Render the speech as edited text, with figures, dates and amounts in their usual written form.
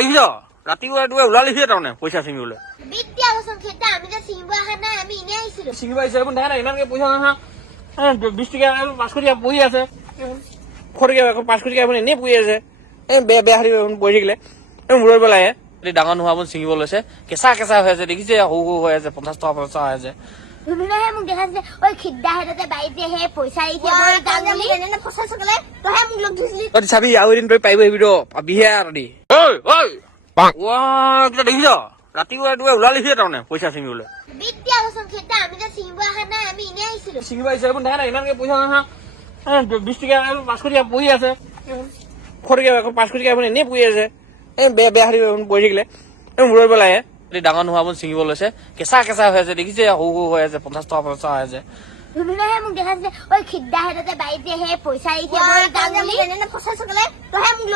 দেখিছ ৰাতিপুৱা ওলালিছে তাৰমানে পইচা ছিঙিবলৈ ছিঙিব আহিছে এইবোৰ নাই ইমানকে পইচা নহা 20 টকীয়া 5 টকীয়া পৰি আছে 5 টকীয়া এনেই পৰি আছে এই বেয়া হাৰি পৰি থাকিলে মূৰৰ পেলাইহে ডাঙৰ নোহোৱাবোৰ ছিঙিব লৈছে কেঁচা কেঁচা হৈ আছে দেখিছে সৰু সৰু হৈ আছে 50 টকা হৈ আছে মোক দেখাইছে ঐ খিদ্দা হেঁতে বাৰীতে হে পইচা চাবি আৰু এদিন তই পাৰিব আহিবি পাবিহে আৰু দেখিছ ৰাতিপুৱা ওলালিছে তাৰমানে পইচা ছিঙিবলৈ ছিঙিব আহিছে এইবোৰ নাই ইমানকে পইচা নহা 20 টকীয়া 5 টকীয়া পৰি আছে 5 টকীয়া এনেই পৰি আছে এই বেয়া হাৰি পৰি থাকিলে মূৰৰ পেলাইহে ডাঙৰ নোহোৱাবোৰ ছিঙিব লৈছে কেঁচা কেঁচা হৈ আছে দেখিছে সৰু সৰু হৈ আছে 50 টকা হৈ আছে মোক দেখাইছে ঐ খিদ্দা হেঁতে বাৰীতে হে পইচা